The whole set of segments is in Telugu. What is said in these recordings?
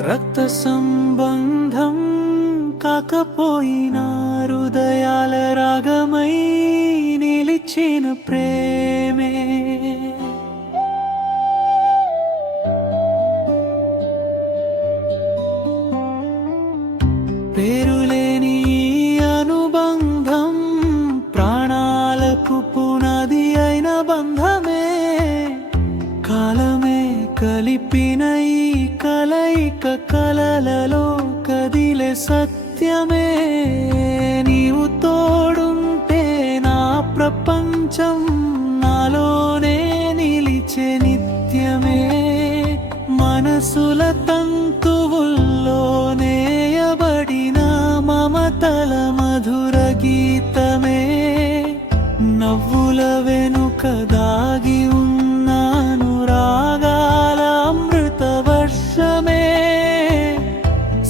రక్త సంబంధం కాకపోయినా హృదయాల రాగమై నిలిచిన ప్రేమే పేరులేని అనుబంధం ప్రాణాలకు పునాది అయిన బంధమే కాలమే కలిపిన ఈ కలయిక కలలలో కదిలే సత్యమే నీవు తోడుంటే నా ప్రపంచం నాలోనే నిలిచే నిత్యమే మనసుల తంతువుల్లో నేయబడిన మమతల మధుర గీతమే నవ్వుల వెనుక దాగి ఉన్నాను రాగాల అమృత వర్షమే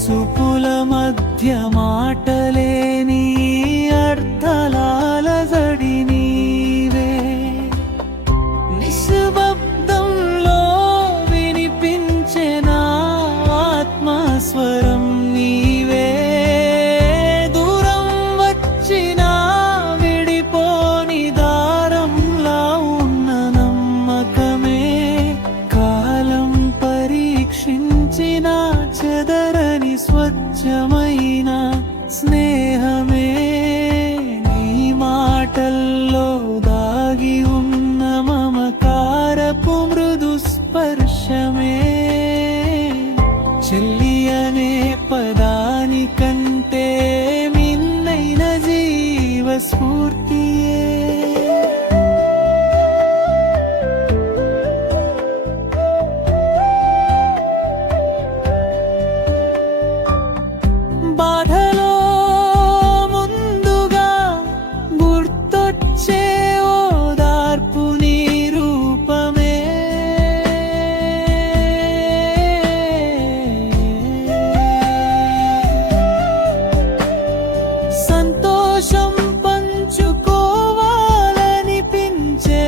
సుపుల మధ్య మాటలేని అర్థాల జడి నీవే నిశ్శబ్దంలో వినిపించే నా ఆత్మస్వరం నీవే దూరం వచ్చిన విడిపోని దారంలా ఉన్న నమ్మకమే కాలం పరీక్షించిన చెదరని స్వచ్ఛమైన స్నేహమే నీ మాటల్లో దాగి ఉన్న మమకారపు మృదు స్పర్శమే చెల్లి అనే పదానికంటే మిన్నైన జీవ స్ఫూర్తియే బాధలో ముందుగా గుర్తొచ్చే ఓదార్పు నీ రూపమే సంతోషం పంచుకోవాలనిపించే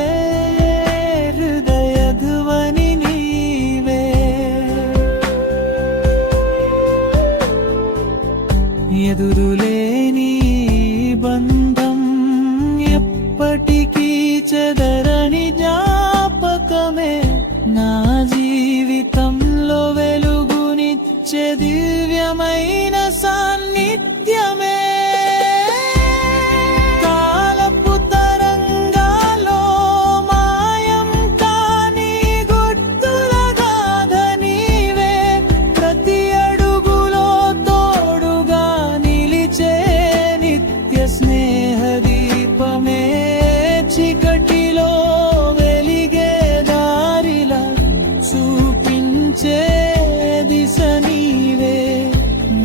హృదయ ధ్వని నీవే ఎదురులేని బంధం ఎప్పటికీ చెదరని జ్ఞాపకమే నా జీవితంలో వెలుగునిచ్చే దివ్యమైన సాన్నిధ్యమే కాలపు తరంగాలో మాయం కాని గుర్తుల గాథ నీవే ప్రతి అడుగులో తోడుగా నిలిచే నిత్య స్నేహ దీపమే చీకటిలో వెలిగే దారిలా చూపించే దిశ నీవే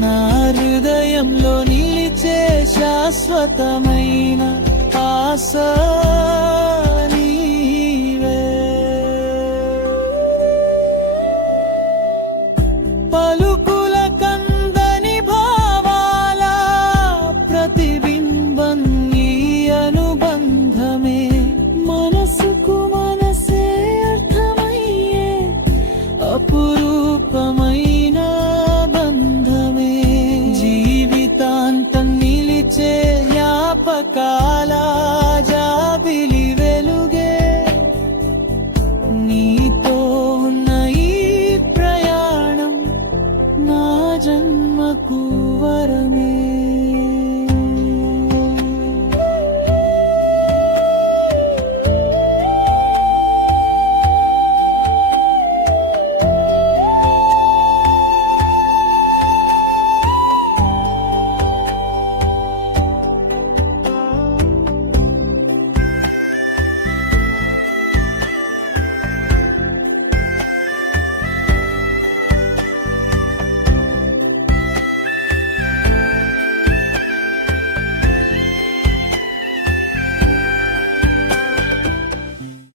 నా హృదయంలో నిలిచే శాశ్వతమైన ఆశ